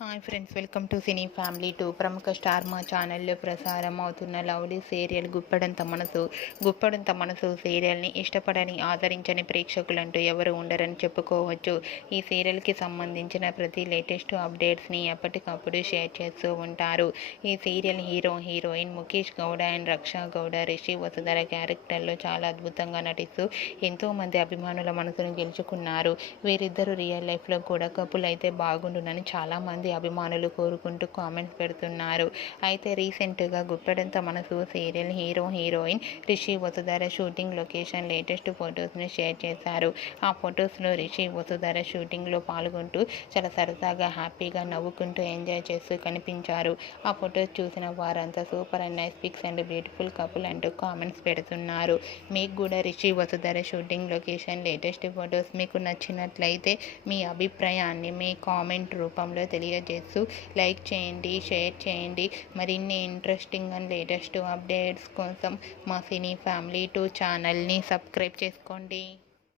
Hi friends, welcome to cine family 2. ప్రముఖ star మా ఛానల్లో ప్రసారం అవుతున్న లవ్లీ సీరియల్ గుప్పడంత మనసు సీరియల్ని ఇష్టపడని ఆదరించని ప్రేక్షకులంటూ ఎవరు ఉండరని చెప్పుకోవచ్చు. ఈ సీరియల్కి సంబంధించిన ప్రతి లేటెస్ట్ అప్డేట్స్ని ఎప్పటికప్పుడు షేర్ చేస్తూ ఉంటారు. ఈ serial heroine Mukesh Gowda and Raksha Gowda Rishi Vasudhara క్యారెక్టర్లో చాలా అద్భుతంగా నటిస్తూ ఎంతోమంది అభిమానుల మనసును గెలుచుకున్నారు. వీరిద్దరూ రియల్ లైఫ్లో కూడా కపుల్ అయితే బాగుండునని చాలామంది అభిమానులు కోరుకుంటూ కామెంట్స్ పెడుతున్నారు. అయితే రీసెంట్గా గుప్పెడంత మనసు serial heroine Rishi Vasudhara shooting location latest ఫొటోస్ని షేర్ చేశారు. ఆ ఫొటోస్లో రిషి వసుధర షూటింగ్లో పాల్గొంటూ చాలా సరదాగా హ్యాపీగా నవ్వుకుంటూ ఎంజాయ్ చేస్తూ కనిపించారు. ఆ ఫొటోస్ చూసిన వారంతా super and nice pics and beautiful couple అంటూ కామెంట్స్ పెడుతున్నారు. మీకు కూడా Rishi Vasudhara shooting location latest photos మీకు నచ్చినట్లయితే మీ అభిప్రాయాన్ని మీ కామెంట్ రూపంలో తెలియజేస్తూ లైక్ చేయండి, షేర్ చేయండి. మరిన్ని ఇంట్రెస్టింగ్ అండ్ లేటెస్ట్ అప్డేట్స్ కోసం మా సినీ ఫ్యామిలీ 2 ఛానల్ని సబ్స్క్రైబ్ చేసుకోండి.